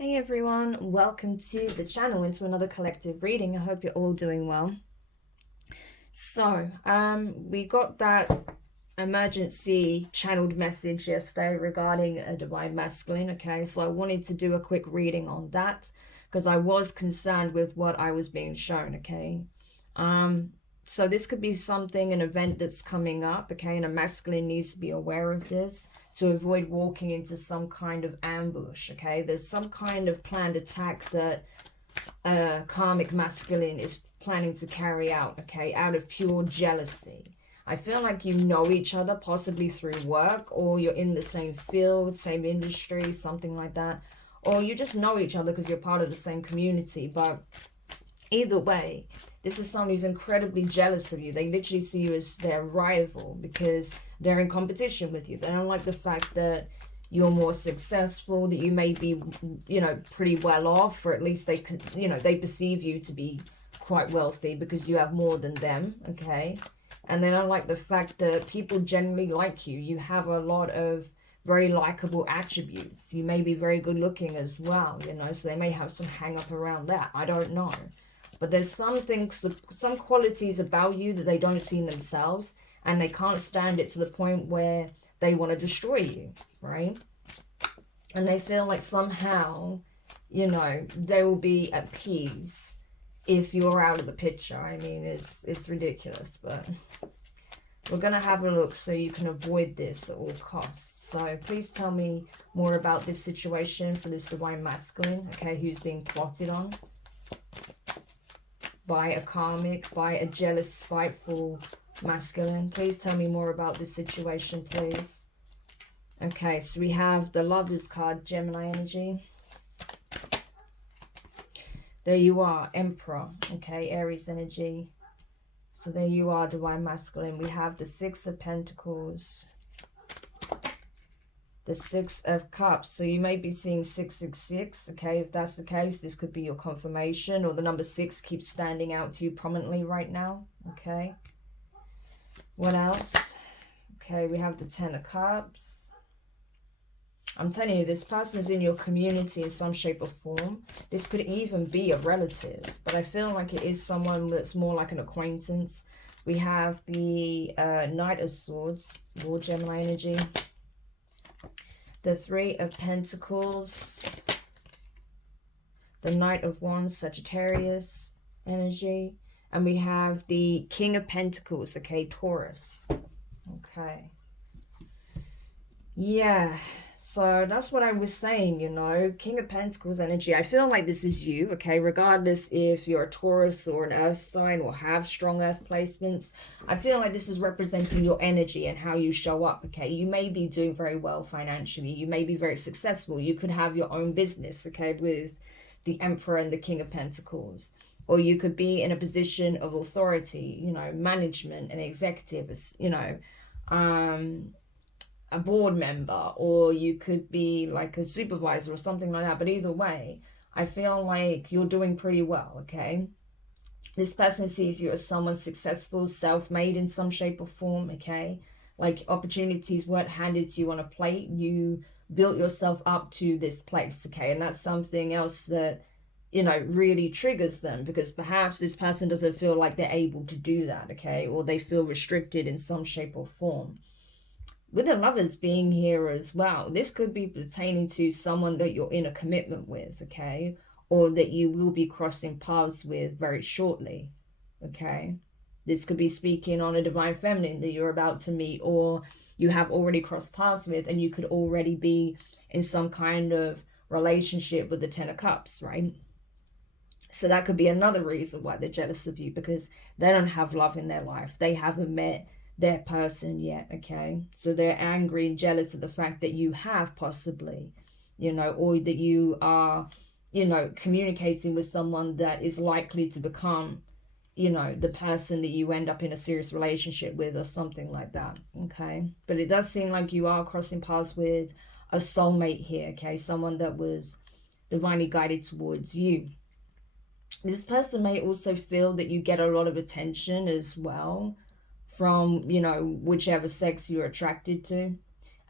Hey everyone, welcome to the channel, into another collective reading. I hope you're all doing well. So, we got that emergency channeled message yesterday regarding a divine masculine, okay? So I wanted to do a quick reading on that because I was concerned with what I was being shown, okay? So this could be something, an event that's coming up, okay? And a masculine needs to be aware of this to avoid walking into some kind of ambush, okay? There's some kind of planned attack that karmic masculine is planning to carry out, okay, out of pure jealousy. I feel like you know each other, possibly through work, or you're in the same field, same industry, something like that. Or you just know each other because you're part of the same community. But either way, this is someone who's incredibly jealous of you. They literally see you as their rival because they're in competition with you. They don't like the fact that you're more successful, that you may be, pretty well off, or at least they could, they perceive you to be quite wealthy because you have more than them, okay? And they don't like the fact that people generally like you. You have a lot of very likable attributes. You may be very good looking as well, so they may have some hang up around that. I don't know. But there's some qualities about you that they don't see in themselves, and they can't stand it to the point where they want to destroy you, right? And they feel like somehow, they will be at peace if you're out of the picture. I mean, it's ridiculous, but we're going to have a look so you can avoid this at all costs. So please tell me more about this situation for this divine masculine, okay, who's being plotted on by a karmic, by a jealous, spiteful masculine. Please tell me more about this situation, please. Okay, so we have the Lovers card, Gemini energy. There you are, Emperor, okay, Aries energy. So there you are, divine masculine. We have the Six of Pentacles, the Six of Cups. So you may be seeing 666, okay? If that's the case, this could be your confirmation, or the number 6 keeps standing out to you prominently right now, okay? What else? Okay, we have the Ten of Cups. I'm telling you, this person's in your community in some shape or form. This could even be a relative, but I feel like it is someone that's more like an acquaintance. We have the Knight of Swords, War Gemini energy. The Three of Pentacles. The Knight of Wands, Sagittarius energy. And we have the King of Pentacles, okay, Taurus. Okay. Yeah. So that's what I was saying, King of Pentacles energy. I feel like this is you, okay? Regardless if you're a Taurus or an earth sign or have strong earth placements, I feel like this is representing your energy and how you show up, okay? You may be doing very well financially. You may be very successful. You could have your own business, okay, with the Emperor and the King of Pentacles. Or you could be in a position of authority, management and executive, a board member, or you could be like a supervisor or something like that. But either way, I feel like you're doing pretty well, okay? This person sees you as someone successful, self-made in some shape or form, okay? Like opportunities weren't handed to you on a plate. You built yourself up to this place, okay? And that's something else that, really triggers them, because perhaps this person doesn't feel like they're able to do that, okay? Or they feel restricted in some shape or form. With the Lovers being here as well, this could be pertaining to someone that you're in a commitment with, okay? Or that you will be crossing paths with very shortly, okay? This could be speaking on a divine feminine that you're about to meet, or you have already crossed paths with, and you could already be in some kind of relationship with the Ten of Cups, right? So that could be another reason why they're jealous of you, because they don't have love in their life. They haven't met their person yet, okay? So they're angry and jealous of the fact that you have possibly, or that you are, communicating with someone that is likely to become, the person that you end up in a serious relationship with, or something like that, okay? But it does seem like you are crossing paths with a soulmate here, okay? Someone that was divinely guided towards you. This person may also feel that you get a lot of attention as well from, whichever sex you're attracted to.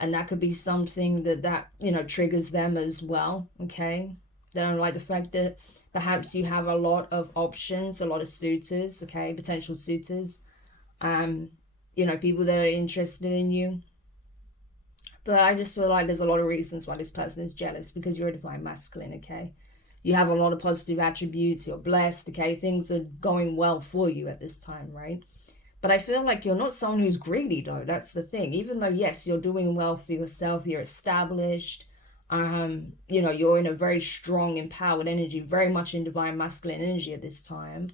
And that could be something that triggers them as well, okay? They don't like the fact that perhaps you have a lot of options, a lot of suitors, okay, potential suitors, you know, people that are interested in you. But I just feel like there's a lot of reasons why this person is jealous, because you're a divine masculine, okay? You have a lot of positive attributes, you're blessed, okay? Things are going well for you at this time, right? But I feel like you're not someone who's greedy, though. That's the thing. Even though, yes, you're doing well for yourself, you're established, you know, you're in a very strong, empowered energy, very much in divine masculine energy at this time.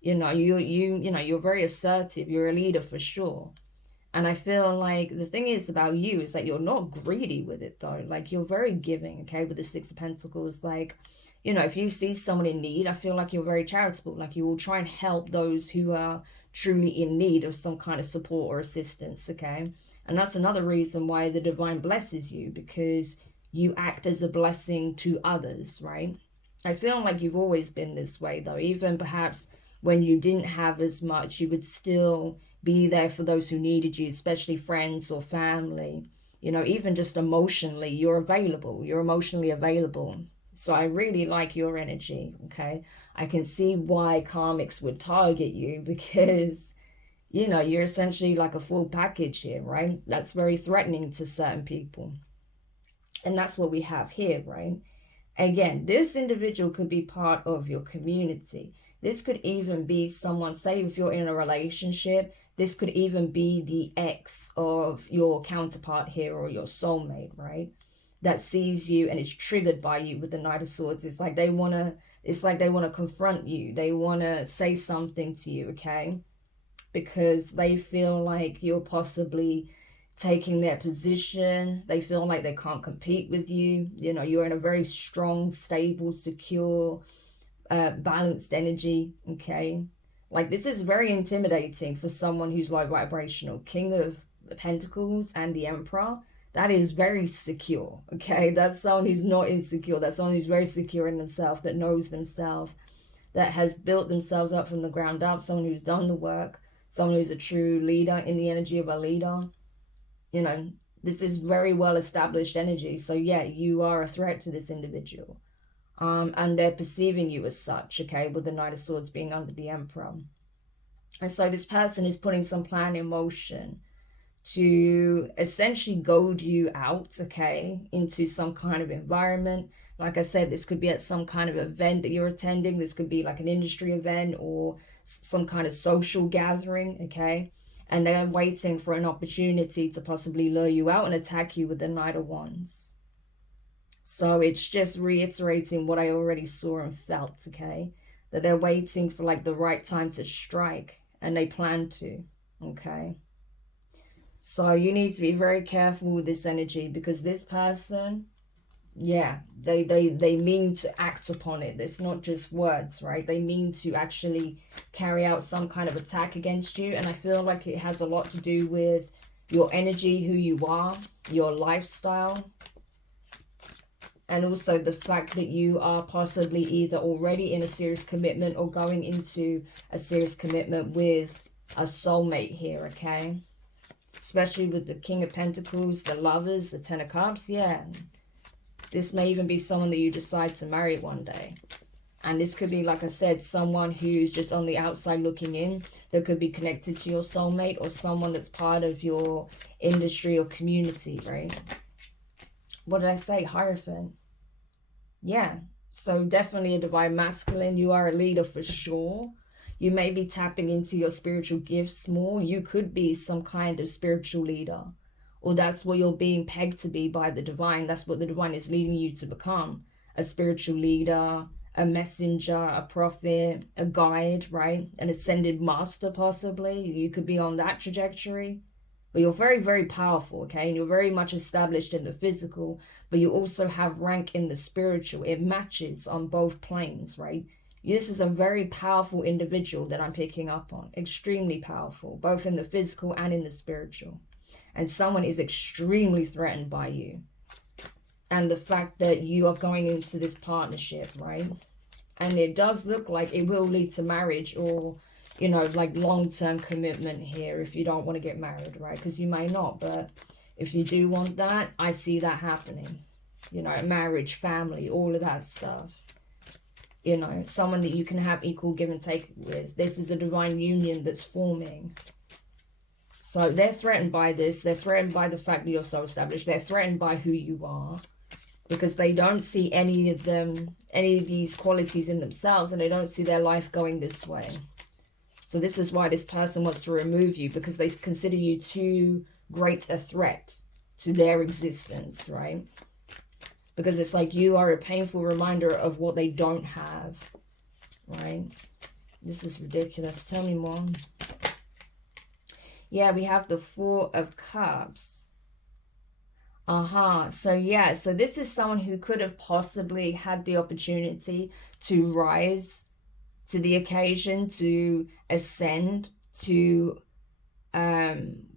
You know, you know, you're very assertive. You're a leader for sure. And I feel like the thing is about you is that you're not greedy with it, though. Like, you're very giving, okay, with the Six of Pentacles. Like, you know, if you see someone in need, I feel like you're very charitable. Like, you will try and help those who are truly in need of some kind of support or assistance, okay? And that's another reason why the divine blesses you, because you act as a blessing to others, right? I feel like you've always been this way, though. Even perhaps when you didn't have as much, you would still be there for those who needed you, especially friends or family. You know, even just emotionally, you're available. You're emotionally available. So I really like your energy, okay? I can see why karmics would target you, because, you know, you're essentially like a full package here, right? That's very threatening to certain people. And that's what we have here, right? Again, this individual could be part of your community. This could even be someone, say if you're in a relationship, this could even be the ex of your counterpart here, or your soulmate, right? That sees you and is triggered by you with the Knight of Swords. It's like they want to confront you. They want to say something to you, okay? Because they feel like you're possibly taking their position. They feel like they can't compete with you. You know, you're in a very strong, stable, secure, balanced energy, okay? Like, this is very intimidating for someone who's low vibrational. King of Pentacles and the Emperor, that is very secure, okay? That's someone who's not insecure. That's someone who's very secure in themselves, that knows themselves, that has built themselves up from the ground up, someone who's done the work, someone who's a true leader, in the energy of a leader. You know, this is very well established energy. So yeah, you are a threat to this individual. And they're perceiving you as such, okay, with the Knight of Swords being under the Emperor. And so this person is putting some plan in motion to essentially goad you out, okay, into some kind of environment. Like I said, this could be at some kind of event that you're attending. This could be like an industry event or some kind of social gathering, okay? And they're waiting for an opportunity to possibly lure you out and attack you with the Knight of Wands. So it's just reiterating what I already saw and felt, okay? That they're waiting for like the right time to strike, and they plan to, okay? So you need to be very careful with this energy, because this person, yeah, they mean to act upon it. It's not just words, right? They mean to actually carry out some kind of attack against you. And I feel like it has a lot to do with your energy, who you are, your lifestyle, and also the fact that you are possibly either already in a serious commitment or going into a serious commitment with a soulmate here, okay? Especially with the King of Pentacles, the Lovers, the Ten of Cups, yeah. This may even be someone that you decide to marry one day. And this could be, like I said, someone who's just on the outside looking in, that could be connected to your soulmate, or someone that's part of your industry or community, right? What did I say? Hierophant. Yeah, so definitely a divine masculine. You are a leader for sure. You may be tapping into your spiritual gifts more. You could be some kind of spiritual leader, or that's what you're being pegged to be by the divine. That's what the divine is leading you to become. A spiritual leader, a messenger, a prophet, a guide, right? An ascended master, possibly. You could be on that trajectory. But you're very, very powerful, okay? And you're very much established in the physical, but you also have rank in the spiritual. It matches on both planes, right? This is a very powerful individual that I'm picking up on. Extremely powerful, both in the physical and in the spiritual. And someone is extremely threatened by you. And the fact that you are going into this partnership, right? And it does look like it will lead to marriage, or, you know, like long-term commitment here if you don't want to get married, right? Because you may not, but if you do want that, I see that happening. you know, marriage, family, all of that stuff. You know, someone that you can have equal give and take with. This is a divine union that's forming. So they're threatened by this. They're threatened by the fact that you're so established. They're threatened by who you are, because they don't see any of these qualities in themselves, and they don't see their life going this way. So this is why this person wants to remove you, because they consider you too great a threat to their existence, right? Because it's like you are a painful reminder of what they don't have, right? This is ridiculous. Tell me more. Yeah, we have the Four of Cups. So yeah, so this is someone who could have possibly had the opportunity to rise to the occasion, to ascend, to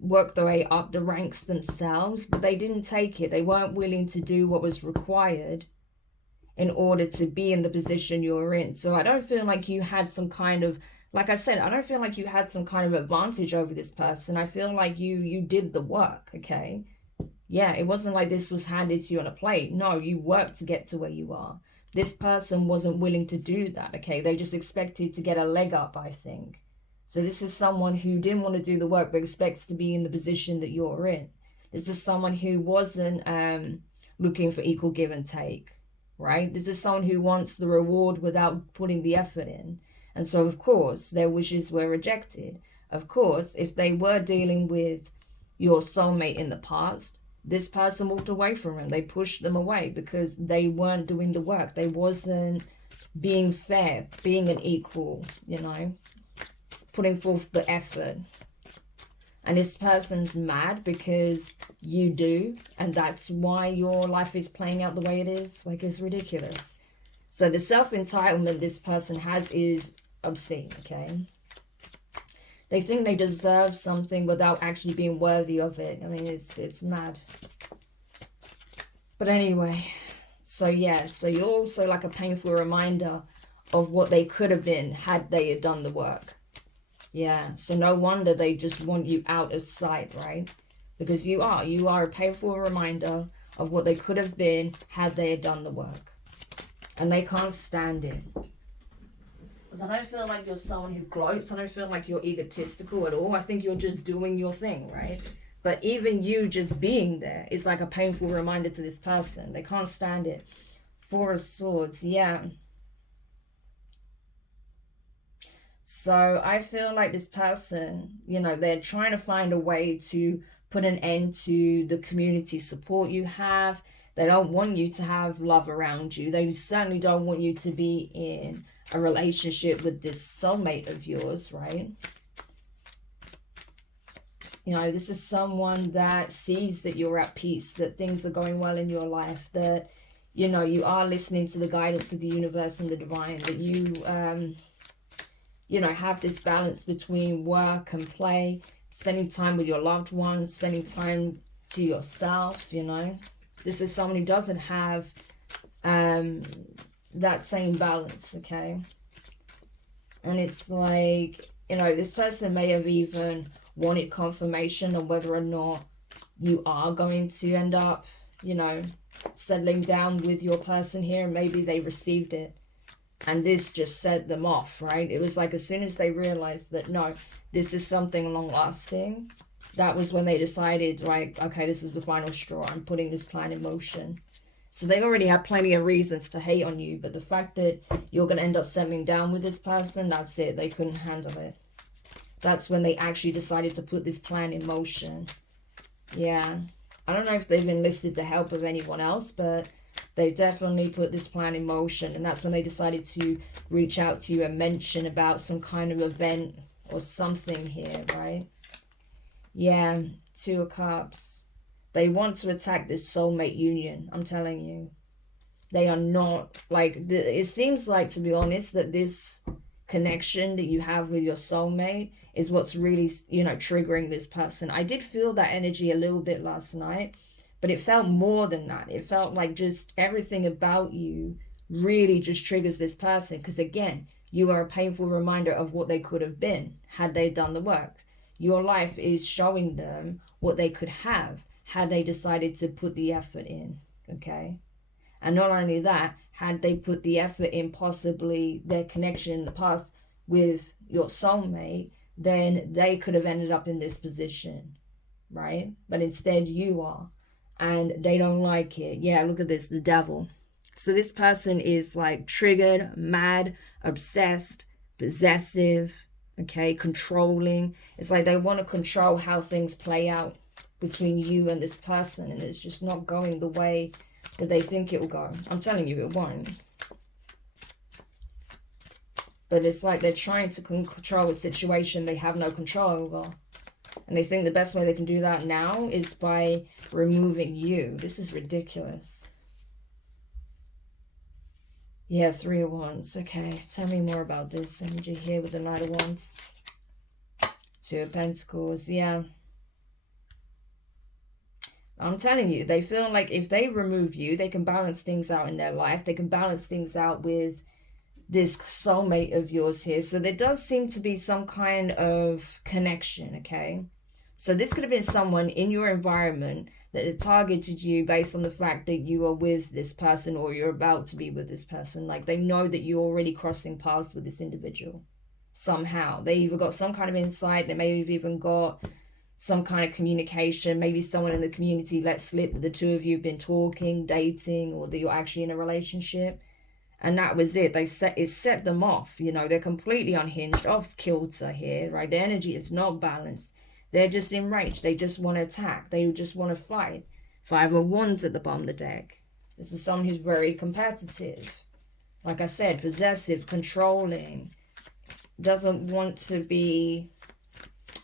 work their way up the ranks themselves, but they didn't take it. They weren't willing to do what was required in order to be in the position you're in. So I don't feel like you had some kind of, like I said, I don't feel like you had some kind of advantage over this person. I feel like you did the work, okay? Yeah, it wasn't like this was handed to you on a plate. No, you worked to get to where you are. This person wasn't willing to do that, okay? They just expected to get a leg up, I think. So this is someone who didn't want to do the work but expects to be in the position that you're in. This is someone who wasn't looking for equal give and take, right? This is someone who wants the reward without putting the effort in. And so, of course, their wishes were rejected. Of course, if they were dealing with your soulmate in the past, this person walked away from them. They pushed them away because they weren't doing the work. They wasn't being fair, being an equal, you know, putting forth the effort. And this person's mad because you do, and that's why your life is playing out the way it is. Like, it's ridiculous. So the self-entitlement this person has is obscene, okay? They think they deserve something without actually being worthy of it. I mean, it's mad. But anyway, so yeah, so you're also like a painful reminder of what they could have been had they had done the work. Yeah, so no wonder they just want you out of sight, right? Because you are a painful reminder of what they could have been had they had done the work. And they can't stand it. Because I don't feel like you're someone who gloats. I don't feel like you're egotistical at all. I think you're just doing your thing, right? But even you just being there is like a painful reminder to this person. They can't stand it. Four of Swords, yeah. So I feel like this person, you know, they're trying to find a way to put an end to the community support you have. They don't want you to have love around you. They certainly don't want you to be in a relationship with this soulmate of yours, right? You know, this is someone that sees that you're at peace, that things are going well in your life, that, you know, you are listening to the guidance of the universe and the divine, that you know, have this balance between work and play, spending time with your loved ones, spending time to yourself, you know. This is someone who doesn't have that same balance, okay? And it's like, you know, this person may have even wanted confirmation on whether or not you are going to end up, you know, settling down with your person here. Maybe they received it. And this just set them off, right? It was like as soon as they realized that, no, this is something long-lasting, that was when they decided, like, okay, this is the final straw. I'm putting this plan in motion. So they already had plenty of reasons to hate on you. But the fact that you're going to end up settling down with this person, that's it. They couldn't handle it. That's when they actually decided to put this plan in motion. Yeah. I don't know if they've enlisted the help of anyone else, but they definitely put this plan in motion. And that's when they decided to reach out to you and mention about some kind of event or something here, right? Yeah, Two of Cups. They want to attack this soulmate union, I'm telling you. They are not, like, it seems like, to be honest, that this connection that you have with your soulmate is what's really, you know, triggering this person. I did feel that energy a little bit last night, but it felt more than that. It felt like just everything about you really just triggers this person. Because again, you are a painful reminder of what they could have been had they done the work. Your life is showing them what they could have had they decided to put the effort in, okay? And not only that, had they put the effort in, possibly their connection in the past with your soulmate, then they could have ended up in this position, right? But instead you are, and they don't like it. Yeah, look at this, the devil. So this person is like triggered, mad, obsessed, possessive, okay, controlling. It's like they want to control how things play out between you and this person, and it's just not going the way that they think it will go. I'm telling you, it won't. But it's like they're trying to control a situation they have no control over. And they think the best way they can do that now is by removing you. This is ridiculous. Yeah, 3 of Wands. Okay, tell me more about this energy here with the Knight of Wands. 2 of Pentacles. Yeah. I'm telling you, they feel like if they remove you, they can balance things out in their life. They can balance things out with this soulmate of yours here. So there does seem to be some kind of connection, okay? So this could have been someone in your environment that had targeted you based on the fact that you are with this person, or you're about to be with this person. Like, they know that you're already crossing paths with this individual somehow. They either got some kind of insight, they may have even got some kind of communication. Maybe someone in the community let slip that the two of you have been talking, dating, or that you're actually in a relationship. And that was it. It set them off. You know, they're completely unhinged, off kilter here, right? Their energy is not balanced. They're just enraged. They just want to attack. They just want to fight. 5 of Wands at the bottom of the deck. This is someone who's very competitive. Like I said, possessive, controlling. Doesn't want to be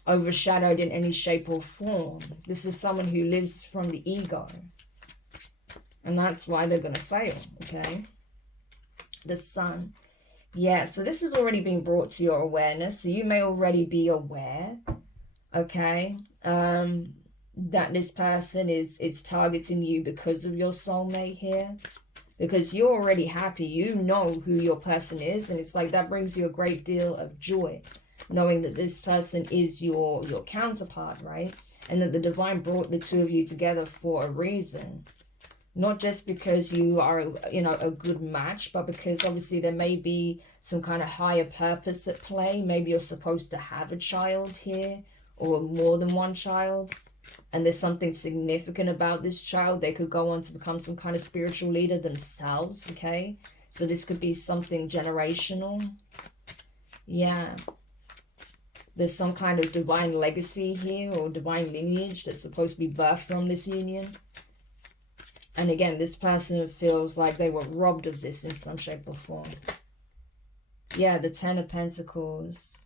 overshadowed in any shape or form. This is someone who lives from the ego. And that's why they're going to fail, okay? The Sun. Yeah, so this has already been brought to your awareness. So you may already be aware, okay, that this person is targeting you because of your soulmate here. Because you're already happy. You know who your person is. And it's like that brings you a great deal of joy, knowing that this person is your counterpart, right? And that the divine brought the two of you together for a reason. Not just because you are, you know, a good match, but because obviously there may be some kind of higher purpose at play. Maybe you're supposed to have a child here, or more than one child. And there's something significant about this child. They could go on to become some kind of spiritual leader themselves, okay? So this could be something generational. Yeah. There's some kind of divine legacy here, or divine lineage that's supposed to be birthed from this union. And again, this person feels like they were robbed of this in some shape or form. Yeah, the 10 of Pentacles.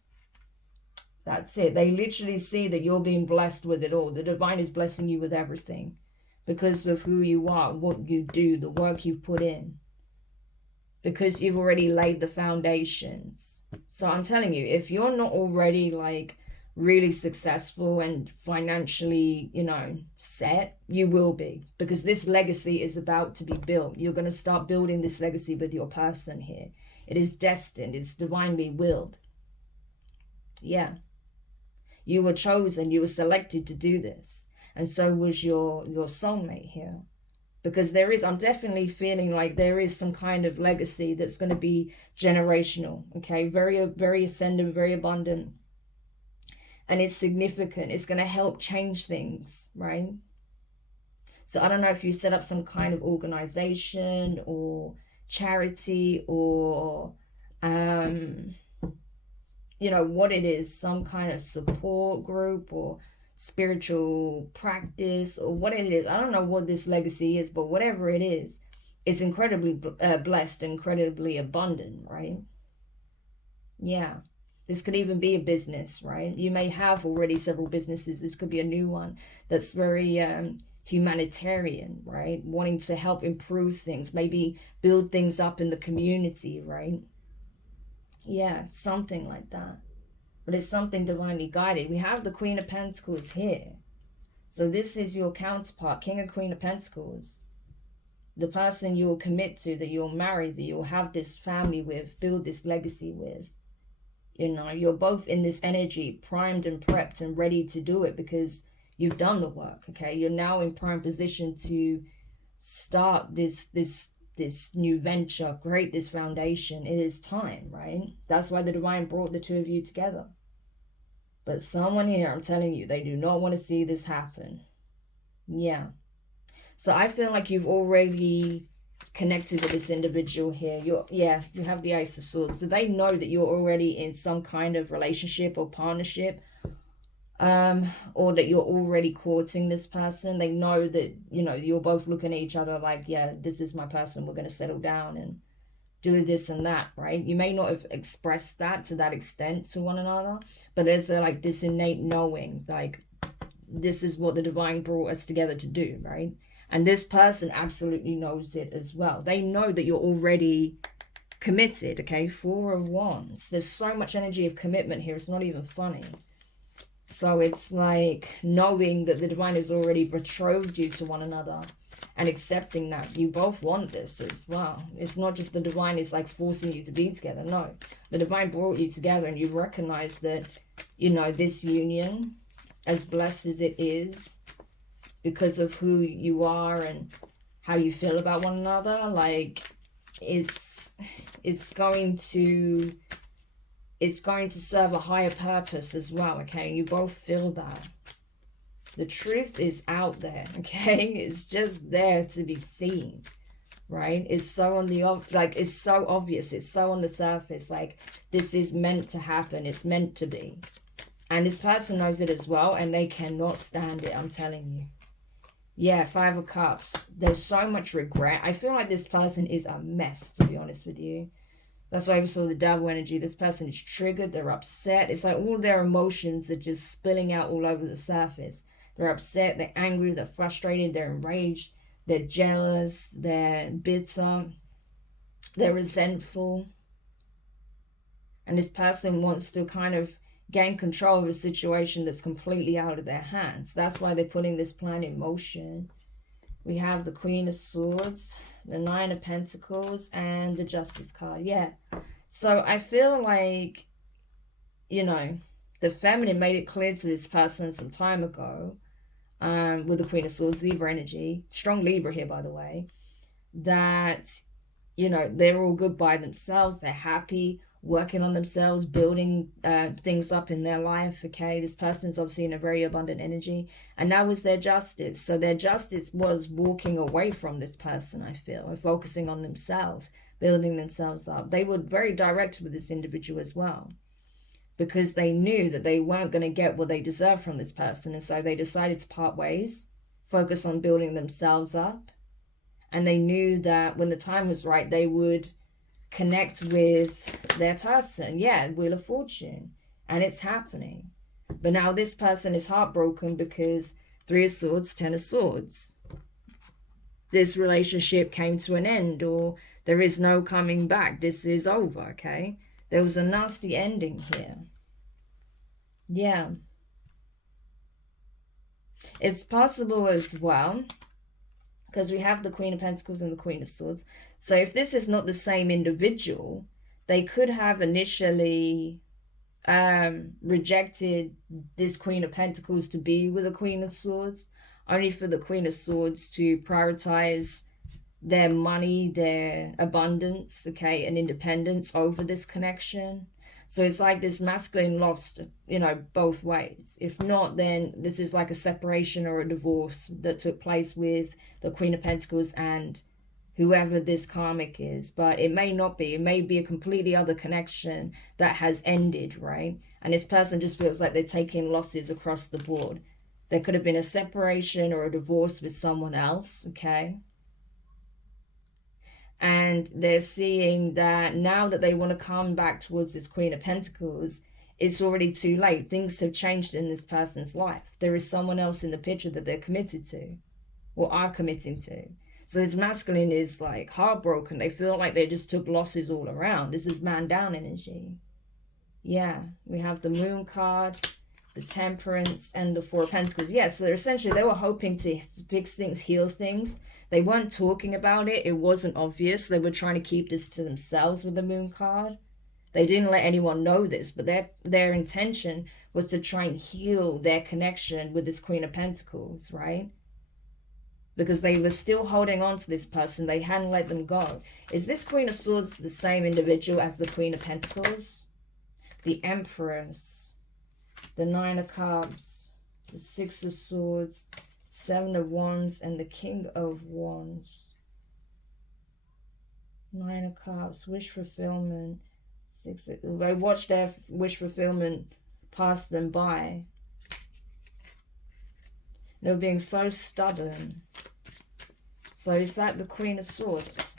That's it. They literally see that you're being blessed with it all. The divine is blessing you with everything because of who you are, what you do, the work you've put in. Because you've already laid the foundations. So I'm telling you, if you're not already like really successful and financially, you know, set, you will be, because this legacy is about to be built. You're going to start building this legacy with your person here. It is destined. It's divinely willed. Yeah. You were chosen. You were selected to do this. And so was your soulmate here. Because I'm definitely feeling like there is some kind of legacy that's going to be generational. Okay. Very, very ascendant, very abundant. And it's significant. It's going to help change things, right? So I don't know if you set up some kind of organization or charity, or, you know, what it is, some kind of support group or spiritual practice or what it is. I don't know what this legacy is, but whatever it is, it's incredibly blessed, incredibly abundant, right? Yeah. This could even be a business, right? You may have already several businesses. This could be a new one that's very humanitarian, right? Wanting to help improve things, maybe build things up in the community, right? Yeah, something like that. But it's something divinely guided. We have the Queen of Pentacles here. So this is your counterpart, King and Queen of Pentacles. The person you'll commit to, that you'll marry, that you'll have this family with, build this legacy with. You know, you're both in this energy, primed and prepped and ready to do it because you've done the work, okay? You're now in prime position to start this this new venture, create this foundation. It is time, right? That's why the divine brought the two of you together. But someone here, I'm telling you, they do not want to see this happen. Yeah. So I feel like you've already connected with this individual here. You have the Ace of Swords. So they know that you're already in some kind of relationship or partnership, or that you're already courting this person. They know that, you know, you're both looking at each other like, yeah, this is my person. We're going to settle down and do this and that, right? You may not have expressed that to that extent to one another, but there's like this innate knowing, like, this is what the divine brought us together to do, right? And this person absolutely knows it as well. They know that you're already committed, okay? 4 of Wands. There's so much energy of commitment here. It's not even funny. So it's like knowing that the divine has already betrothed you to one another and accepting that you both want this as well. It's not just the divine is like forcing you to be together. No, the divine brought you together and you recognize that, you know, this union, as blessed as it is, because of who you are and how you feel about one another, like it's going to serve a higher purpose as well, okay? You both feel that. The truth is out there, okay? It's just there to be seen, right? It's so on the, it's so obvious. It's so on the surface. Like, this is meant to happen. It's meant to be. And this person knows it as well, and they cannot stand it, I'm telling you. Yeah, 5 of Cups. There's so much regret. I feel like this person is a mess, to be honest with you. That's why we saw the devil energy. This person is triggered. They're upset. It's like all their emotions are just spilling out all over the surface. They're upset. They're angry. They're frustrated. They're enraged. They're jealous. They're bitter. They're resentful. And this person wants to kind of gain control of a situation that's completely out of their hands. That's why they're putting this plan in motion. We have the Queen of Swords, the 9 of Pentacles, and the Justice card. Yeah. So I feel like, you know, the feminine made it clear to this person some time ago, with the Queen of Swords, Libra energy, strong Libra here, by the way, that, you know, they're all good by themselves. They're happy, working on themselves, building things up in their life, okay? This person's obviously in a very abundant energy, and that was their justice. So their justice was walking away from this person, I feel, and focusing on themselves, building themselves up. They were very direct with this individual as well, because they knew that they weren't going to get what they deserved from this person, and so they decided to part ways, focus on building themselves up, and they knew that when the time was right, they would connect with their person. Yeah, Wheel of Fortune, and it's happening. But now this person is heartbroken because 3 of Swords, 10 of Swords. This relationship came to an end, or there is no coming back. This is over, okay? There was a nasty ending here. Yeah. It's possible as well, because we have the Queen of Pentacles and the Queen of Swords. So if this is not the same individual, they could have initially rejected this Queen of Pentacles to be with the Queen of Swords, only for the Queen of Swords to prioritize their money, their abundance, okay, and independence over this connection. So it's like this masculine lost, you know, both ways. If not, then this is like a separation or a divorce that took place with the Queen of Pentacles and whoever this karmic is. But it may not be. It may be a completely other connection that has ended, right? And this person just feels like they're taking losses across the board. There could have been a separation or a divorce with someone else, okay? And they're seeing that now that they want to come back towards this Queen of Pentacles, it's already too late. Things have changed in this person's life. There is someone else in the picture that they're committed to, or are committing to. So this masculine is like heartbroken. They feel like they just took losses all around. This is man down energy. Yeah, we have the Moon card, the Temperance, and the 4 of Pentacles. Yeah, so essentially they were hoping to fix things, heal things. They weren't talking about it. It wasn't obvious. They were trying to keep this to themselves with the Moon card. They didn't let anyone know this, but their intention was to try and heal their connection with this Queen of Pentacles, right? because they were still holding on to this person. They hadn't let them go. Is this Queen of Swords the same individual as the Queen of Pentacles? The Empress, the Nine of Cups, the Six of Swords, Seven of Wands, and the King of Wands. Nine of Cups, wish fulfillment. They watched their wish fulfillment pass them by. They were being so stubborn. So is that the Queen of Swords?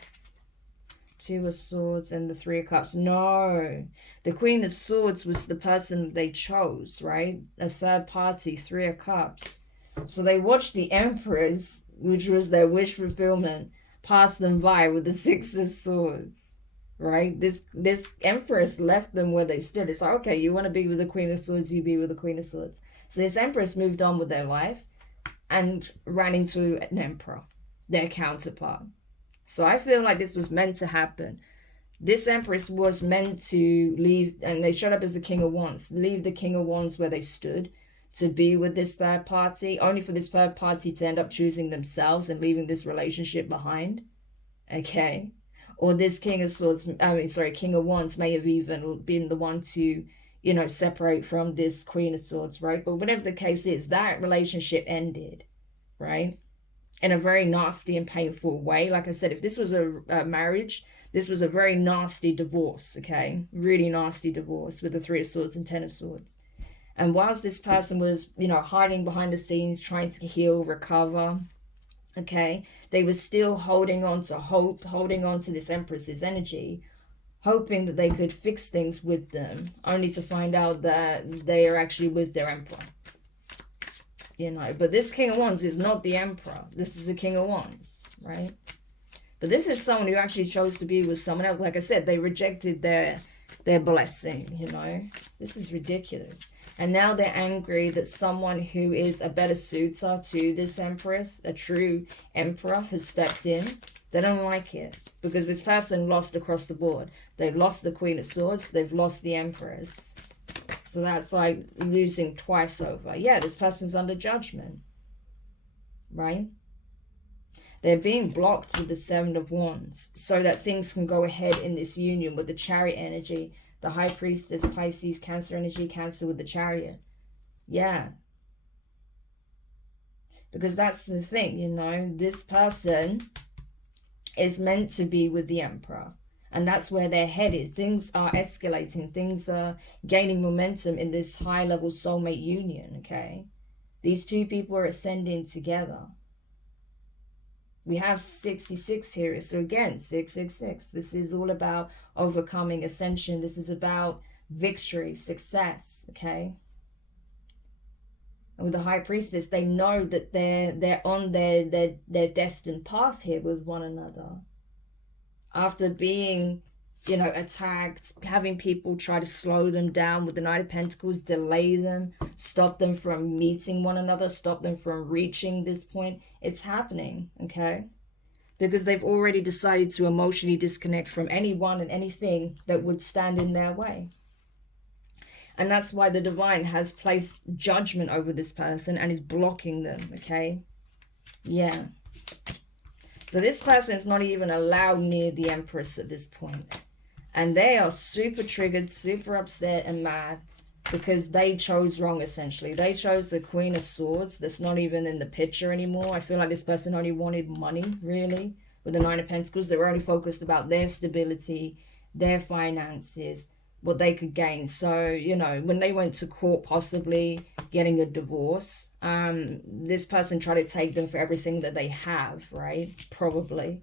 Two of Swords and the Three of Cups. No. The Queen of Swords was the person they chose, right? A third party, Three of Cups. So they watched the Empress, which was their wish fulfillment, pass them by with the Six of Swords, right? This Empress left them where they stood. It's like, okay, you want to be with the Queen of Swords, you be with the Queen of Swords. So this Empress moved on with their life and ran into an Emperor, their counterpart. So I feel like this was meant to happen. This Empress was meant to leave, and they showed up as the King of Wands, leave the King of Wands where they stood to be with this third party, only for this third party to end up choosing themselves and leaving this relationship behind. Okay. Or this King of Swords, King of Wands may have even been the one to, separate from this Queen of Swords, right? But whatever the case is, that relationship ended, right? In a very nasty and painful way. Like I said, if this was a marriage, this was a very nasty divorce, okay? Really nasty divorce with the Three of Swords and Ten of Swords. And whilst this person was, hiding behind the scenes, trying to heal, recover, okay, they were still holding on to hope, holding on to this Empress's energy, hoping that they could fix things with them, only to find out that they are actually with their Emperor. But this King of Wands is not the Emperor. This is the King of Wands, right? But this is someone who actually chose to be with someone else. Like I said, they rejected their blessing, This is ridiculous. And now they're angry that someone who is a better suitor to this Empress, a true Emperor, has stepped in. They don't like it because this person lost across the board. They've lost the Queen of Swords. They've lost the Empress. So that's like losing twice over. Yeah, this person's under judgment, right? They're being blocked with the Seven of Wands so that things can go ahead in this union with the Chariot energy, the High Priestess, Pisces, Cancer energy, Cancer with the Chariot. Yeah. Because that's the thing, this person is meant to be with the Emperor. And that's where they're headed. Things are escalating. Things are gaining momentum in this high-level soulmate union, okay? These two people are ascending together. We have 66 here. So again, 666. This is all about overcoming, ascension. This is about victory, success, okay? And with the High Priestess, they know that they're on their destined path here with one another. After being, attacked, having people try to slow them down with the Knight of Pentacles, delay them, stop them from meeting one another, stop them from reaching this point. It's happening, okay? Because they've already decided to emotionally disconnect from anyone and anything that would stand in their way. And that's why the Divine has placed judgment over this person and is blocking them, okay? Yeah. So this person is not even allowed near the Empress at this point. And they are super triggered, super upset and mad because they chose wrong, essentially. They chose the Queen of Swords that's not even in the picture anymore. I feel like this person only wanted money, really, with the Nine of Pentacles. They were only focused about their stability, their finances, what they could gain. So, when they went to court, possibly getting a divorce, this person tried to take them for everything that they have, right? Probably.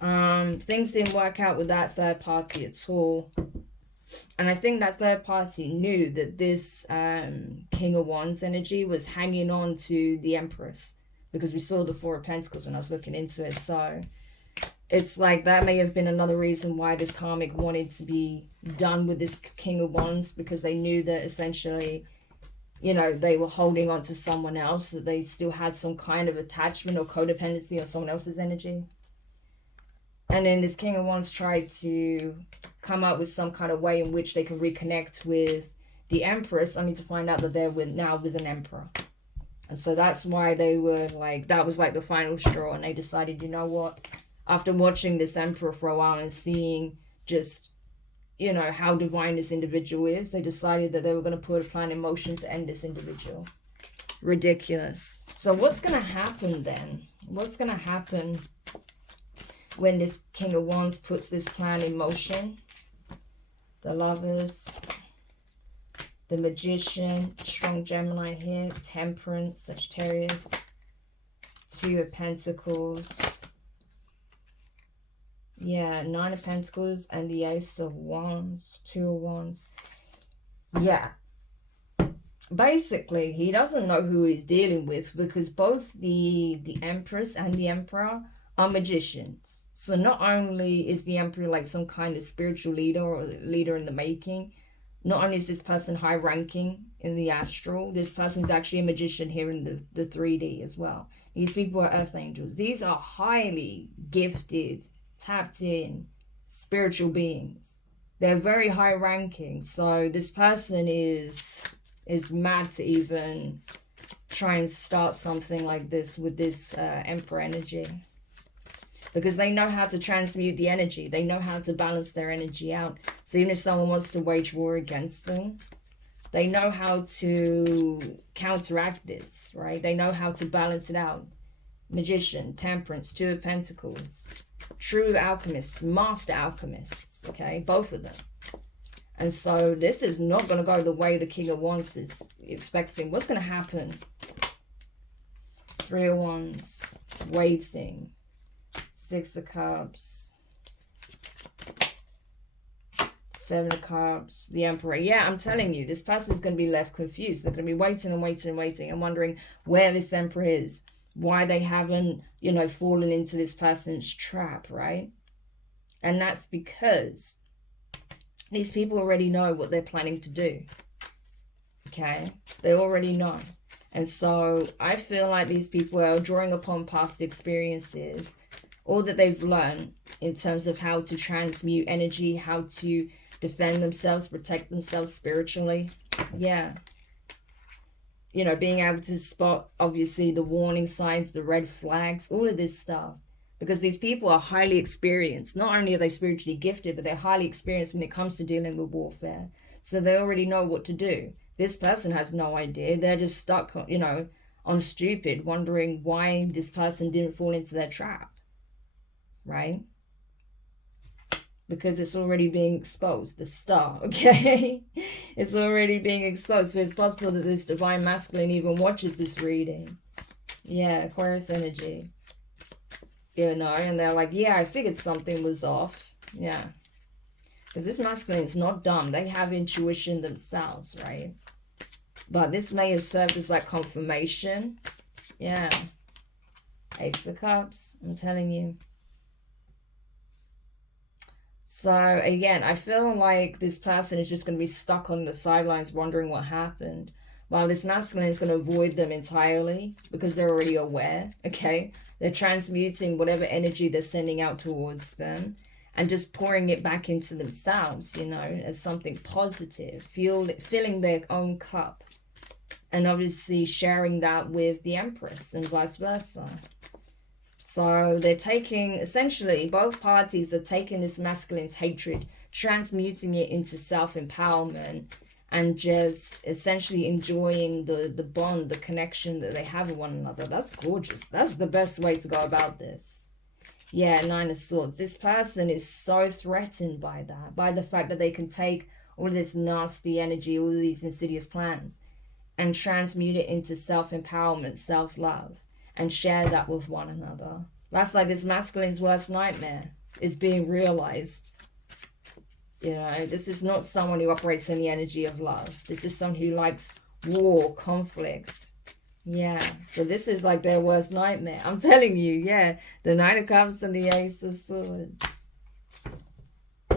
Things didn't work out with that third party at all. And I think that third party knew that this King of Wands energy was hanging on to the Empress, because we saw the Four of Pentacles when I was looking into it. So it's like that may have been another reason why this karmic wanted to be done with this King of Wands, because they knew that essentially, they were holding on to someone else, that they still had some kind of attachment or codependency on someone else's energy. And then this King of Wands tried to come up with some kind of way in which they can reconnect with the Empress, only to find out that they're now with an Emperor. And so that's why they were like, that was like the final straw. And they decided, you know what? After watching this emperor for a while and seeing just, you know, how divine this individual is, they decided that they were going to put a plan in motion to end this individual. Ridiculous. So what's going to happen then? What's going to happen when this King of Wands puts this plan in motion? The Lovers, the Magician, strong Gemini here, Temperance, Sagittarius, Two of Pentacles, yeah, Nine of Pentacles, and the Ace of Wands, Two of Wands. Yeah, basically he doesn't know who he's dealing with, because both the Empress and the Emperor are magicians. So not only is the Emperor like some kind of spiritual leader or leader in the making, not only is this person high ranking in the astral, this person is actually a magician here in the 3D as well. These people are earth angels. These are highly gifted, tapped in spiritual beings. They're very high ranking. So this person is mad to even try and start something like this with this Emperor energy. Because they know how to transmute the energy. They know how to balance their energy out. So even if someone wants to wage war against them, they know how to counteract this, right? They know how to balance it out. Magician, Temperance, Two of Pentacles. True alchemists, master alchemists, okay? Both of them. And so this is not going to go the way the King of Wands is expecting. What's going to happen? Three of Wands, waiting. Six of Cups, Seven of Cups, the Emperor. Yeah, I'm telling you, this person's going to be left confused. They're going to be waiting and waiting and waiting and wondering where this Emperor is, why they haven't, you know, fallen into this person's trap, right? And that's because these people already know what they're planning to do, okay? They already know. And so I feel like these people are drawing upon past experiences, all that they've learned in terms of how to transmute energy, how to defend themselves, protect themselves spiritually. Yeah. You know, being able to spot, obviously, the warning signs, the red flags, all of this stuff. Because these people are highly experienced. Not only are they spiritually gifted, but they're highly experienced when it comes to dealing with warfare. So they already know what to do. This person has no idea. They're just stuck, you know, on stupid, wondering why this person didn't fall into their trap. Right? Because it's already being exposed, the star, okay? It's already being exposed. So it's possible that this divine masculine even watches this reading. Yeah, Aquarius energy. You know, and they're like, yeah, I figured something was off. Yeah. Because this masculine is not dumb. They have intuition themselves, right? But this may have served as like confirmation. Yeah. Ace of Cups, I'm telling you. So again, I feel like this person is just going to be stuck on the sidelines wondering what happened, while this masculine is going to avoid them entirely because they're already aware, okay? They're transmuting whatever energy they're sending out towards them and just pouring it back into themselves, you know, as something positive, filling their own cup, and obviously sharing that with the Empress and vice versa. So they're taking, essentially, both parties are taking this masculine's hatred, transmuting it into self-empowerment, and just essentially enjoying the bond, the connection that they have with one another. That's gorgeous. That's the best way to go about this. Yeah, Nine of Swords. This person is so threatened by that, by the fact that they can take all this nasty energy, all these insidious plans, and transmute it into self-empowerment, self-love, and share that with one another. That's like this masculine's worst nightmare is being realized. You know, this is not someone who operates in the energy of love. This is someone who likes war, conflict. Yeah, so this is like their worst nightmare. I'm telling you, yeah. The Nine of Cups and the Ace of Swords.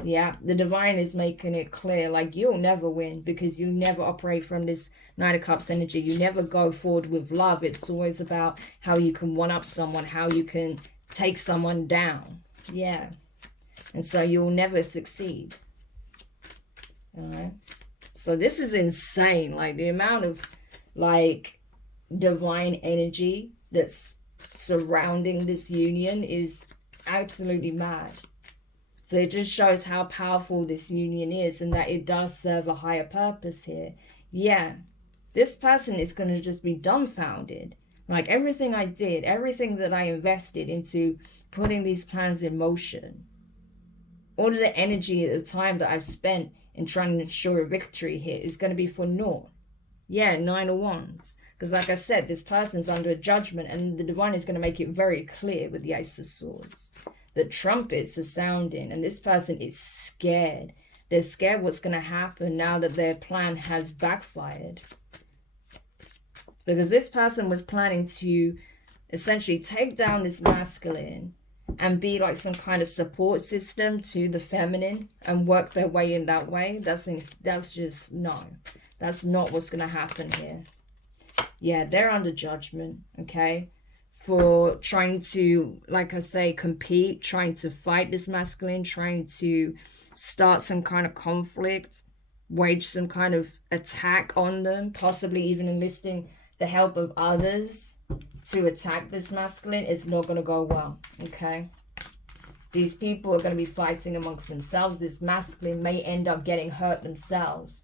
Yeah, the divine is making it clear, like, you'll never win because you never operate from this Nine of Cups energy. You never go forward with love. It's always about how you can one-up someone, how you can take someone down. Yeah. And so you'll never succeed. All right. So this is insane. Like, the amount of, like, divine energy that's surrounding this union is absolutely mad. So it just shows how powerful this union is and that it does serve a higher purpose here. Yeah, this person is going to just be dumbfounded. Like, everything I did, everything that I invested into putting these plans in motion, all of the energy at the time that I've spent in trying to ensure a victory here is going to be for naught. Yeah, 9 of Wands. Because like I said, this person's under a judgment, and the divine is going to make it very clear with the Ace of Swords. The trumpets are sounding, and this person is scared. They're scared what's going to happen now that their plan has backfired. Because this person was planning to essentially take down this masculine and be like some kind of support system to the feminine and work their way in that way. That's just, no. That's not what's going to happen here. Yeah, they're under judgment, okay? For trying to, like I say, compete, trying to fight this masculine, trying to start some kind of conflict, wage some kind of attack on them, possibly even enlisting the help of others to attack this masculine. Is not going to go well, okay? These people are going to be fighting amongst themselves. This masculine may end up getting hurt themselves,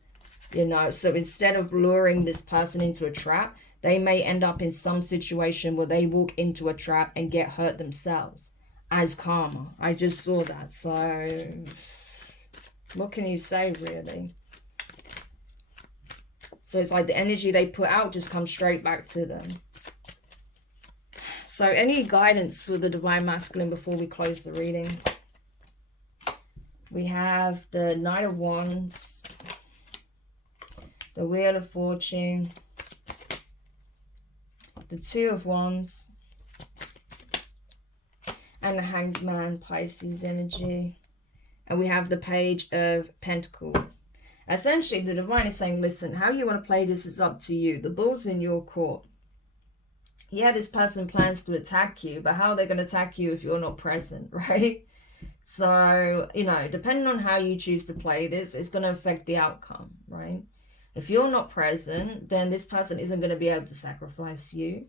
you know. So instead of luring this person into a trap, they may end up in some situation where they walk into a trap and get hurt themselves as karma. I just saw that. So what can you say, really? So it's like the energy they put out just comes straight back to them. So any guidance for the Divine Masculine before we close the reading? We have the Knight of Wands, the Wheel of Fortune, the Two of Wands, and the Hanged Man, Pisces energy. And we have the Page of Pentacles. Essentially, the divine is saying, listen, how you want to play this is up to you. The ball's in your court. Yeah, this person plans to attack you, but how are they going to attack you if you're not present, right? So, you know, depending on how you choose to play this, it's going to affect the outcome, right? If you're not present, then this person isn't going to be able to sacrifice you.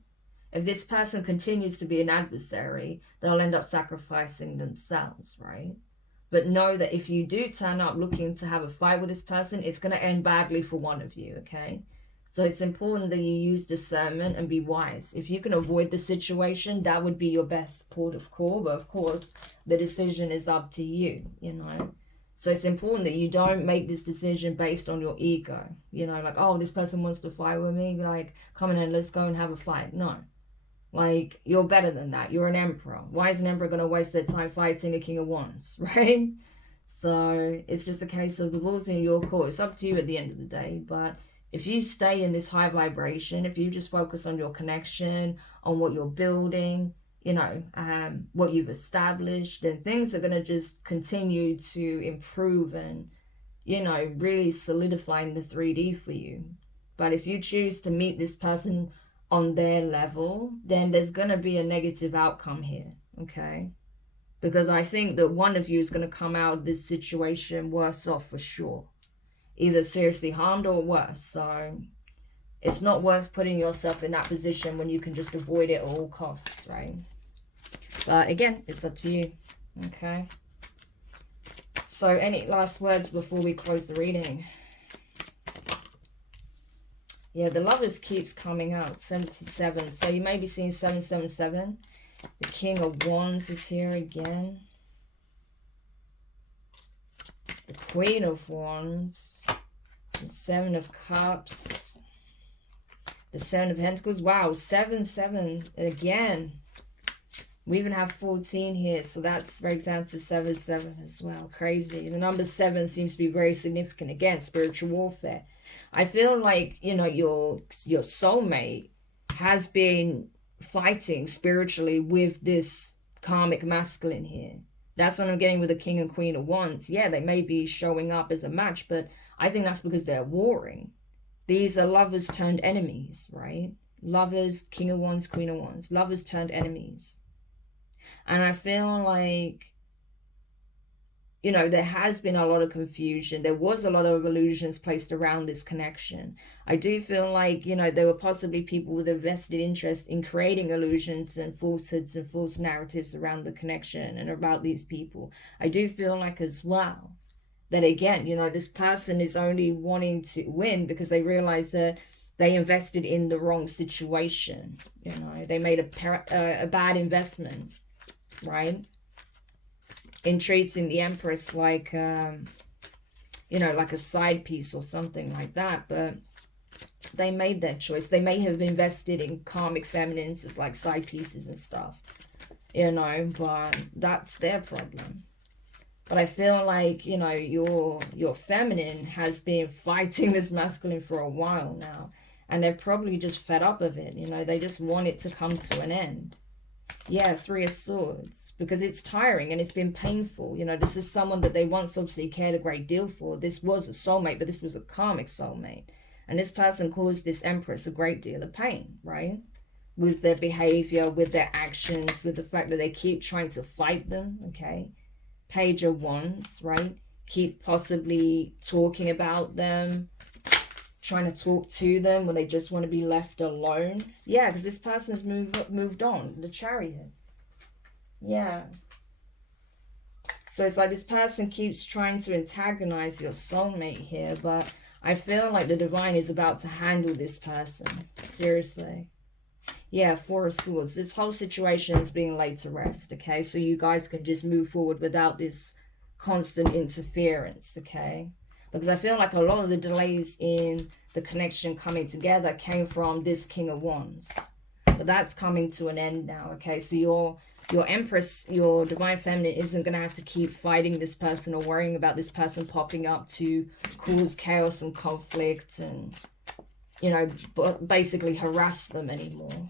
If this person continues to be an adversary, they'll end up sacrificing themselves, right? But know that if you do turn up looking to have a fight with this person, it's going to end badly for one of you, okay? So it's important that you use discernment and be wise. If you can avoid the situation, that would be your best port of call. But of course, the decision is up to you, you know? So it's important that you don't make this decision based on your ego. You know, like, oh, this person wants to fight with me. Like, come in and let's go and have a fight. No. Like, you're better than that. You're an emperor. Why is an emperor going to waste their time fighting a king of wands, right? So it's just a case of the ball's in your court. It's up to you at the end of the day. But if you stay in this high vibration, if you just focus on your connection, on what you're building, you know, what you've established, then things are going to just continue to improve and, you know, really solidify in the 3D for you. But if you choose to meet this person on their level, then there's going to be a negative outcome here, okay? Because I think that one of you is going to come out of this situation worse off for sure. Either seriously harmed or worse. So it's not worth putting yourself in that position when you can just avoid it at all costs, right? But again, it's up to you, okay? So any last words before we close the reading? Yeah, the Lovers keeps coming out, 77. So you may be seeing 777. The King of Wands is here again. The Queen of Wands. The Seven of Cups. The Seven of Pentacles. Wow, 7 again. We even have 14 here, so that breaks down to 7 as well. Crazy. The number 7 seems to be very significant. Again, spiritual warfare. I feel like, you know, your soulmate has been fighting spiritually with this karmic masculine here. That's what I'm getting with the King and Queen of Wands. Yeah, they may be showing up as a match, but I think that's because they're warring. These are lovers turned enemies, right? Lovers, King of Wands, Queen of Wands. Lovers turned enemies. And I feel like you know, there has been a lot of confusion. There was a lot of illusions placed around this connection. I do feel like, you know, there were possibly people with a vested interest in creating illusions and falsehoods and false narratives around the connection and about these people. I do feel like as well that, again, you know, this person is only wanting to win because they realize that they invested in the wrong situation. You know, they made a bad investment, right? In treating the Empress like, you know, like a side piece or something like that. But they made their choice. They may have invested in karmic feminines as like side pieces and stuff, you know, but that's their problem. But I feel like, you know, your feminine has been fighting this masculine for a while now. And they're probably just fed up of it. You know, they just want it to come to an end. Yeah, Three of Swords, because it's tiring and it's been painful. You know, this is someone that they once obviously cared a great deal for. This was a soulmate, but this was a karmic soulmate. And this person caused this Empress a great deal of pain, right? With their behavior, with their actions, with the fact that they keep trying to fight them, okay? Page of Wands, right? Keep possibly talking about them, trying to talk to them when they just want to be left alone. Yeah, because this person's moved on. The Chariot. Yeah. So it's like this person keeps trying to antagonize your soulmate here, but I feel like the divine is about to handle this person. Seriously. Yeah, Four of Swords. This whole situation is being laid to rest, okay? So you guys can just move forward without this constant interference, okay? Because I feel like a lot of the delays in the connection coming together came from this King of Wands. But that's coming to an end now, okay? So your Empress, your Divine Feminine isn't going to have to keep fighting this person or worrying about this person popping up to cause chaos and conflict and, you know, basically harass them anymore,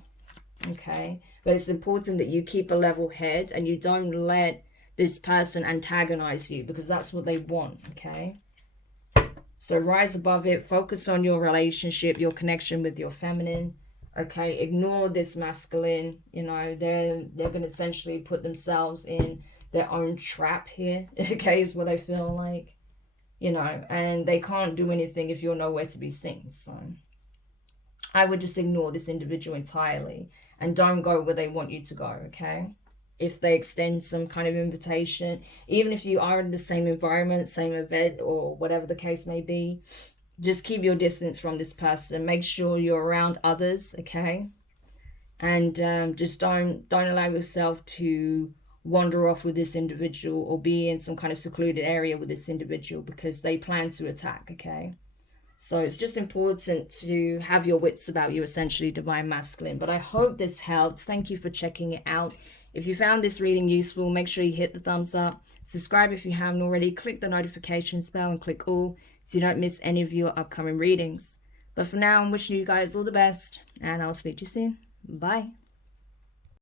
okay? But it's important that you keep a level head and you don't let this person antagonize you because that's what they want, okay? So rise above it, focus on your relationship, your connection with your feminine, okay? Ignore this masculine, you know, they're going to essentially put themselves in their own trap here, okay, is what I feel like, you know, and they can't do anything if you're nowhere to be seen. So I would just ignore this individual entirely and don't go where they want you to go, okay? If they extend some kind of invitation, even if you are in the same environment, same event, or whatever the case may be, just keep your distance from this person. Make sure you're around others, okay? And just don't allow yourself to wander off with this individual or be in some kind of secluded area with this individual because they plan to attack, okay? So it's just important to have your wits about you, essentially, Divine Masculine. But I hope this helped. Thank you for checking it out. If you found this reading useful, make sure you hit the thumbs up. Subscribe if you haven't already. Click the notifications bell and click all so you don't miss any of your upcoming readings. But for now, I'm wishing you guys all the best and I'll speak to you soon. Bye.